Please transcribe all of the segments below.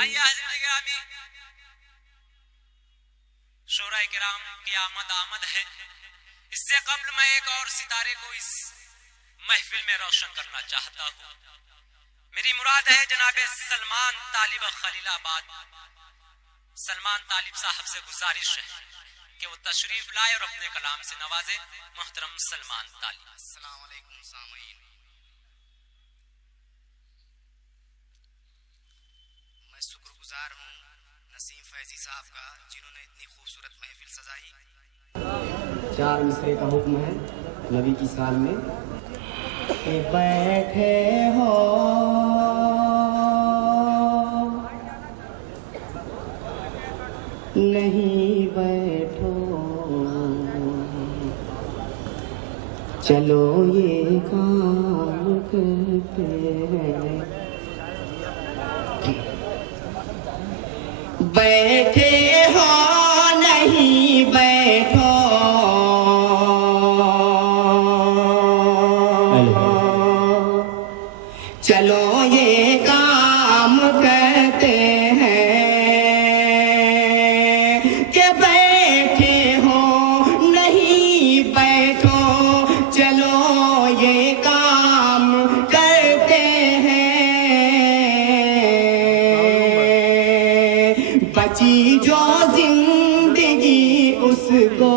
آئیے حضرت گرامی، شورائے کرام کی آمد ہے۔ اس سے قبل میں ایک اور ستارے کو اس محفل میں روشن کرنا چاہتا ہوں۔ میری مراد ہے جناب سلمان طالب خلیل آباد۔ سلمان طالب صاحب سے گزارش ہے کہ وہ تشریف لائے اور اپنے کلام سے نوازے۔ محترم سلمان طالب۔ السلام علیکم سامعین، میں شکر گزار ہوں نسیم فیضی صاحب کا، جنہوں نے اتنی خوبصورت محفل سجائی۔ 4 مصرے کا حکم ہے نبی کی سال میں کہ بیٹھے ہو نہیں بیٹھو، چلو یہ کام کرتے ہیں۔ بیٹھے ہو نہیں بیٹھو، چلو یہ کام کرتے ہیں کہ بیٹھے ہو نہیں بیٹھو، چلو یہ کام کرتے ہیں۔ بچی جو زندگی اس کو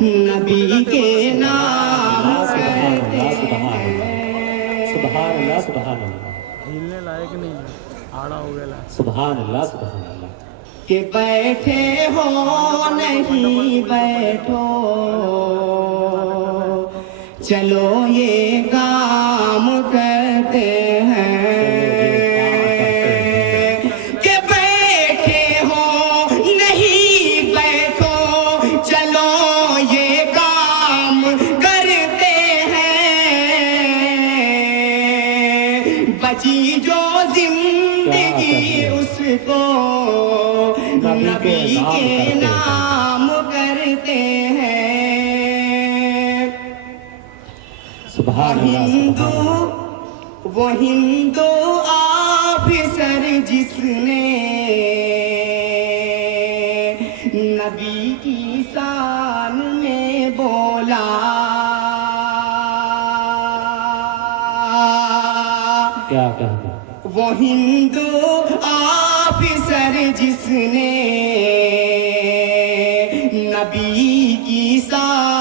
نبی کے نام کرتے ہیں۔ سبحان اللہ سبحان اللہ، ہلنے لائق نہیں ہے، آڑا ہو گیا۔ سبحان اللہ سبحان اللہ۔ کہ بیٹھے ہو نہیں بیٹھو، چلو یہ کام کرتے ہیں۔ کہ بیٹھے ہو نہیں بیٹھو، چلو یہ کام کرتے ہیں۔ بچی جو زندگی اس کو نبی کے نام کرتے ہیں۔ سبحان اللہ سبحان اللہ۔ وہ ہندو آفیسر جس نے نبی کی شان میں بولا، کیا کہتے؟ وہ ہندو آفیسر جس نے نبی کی شان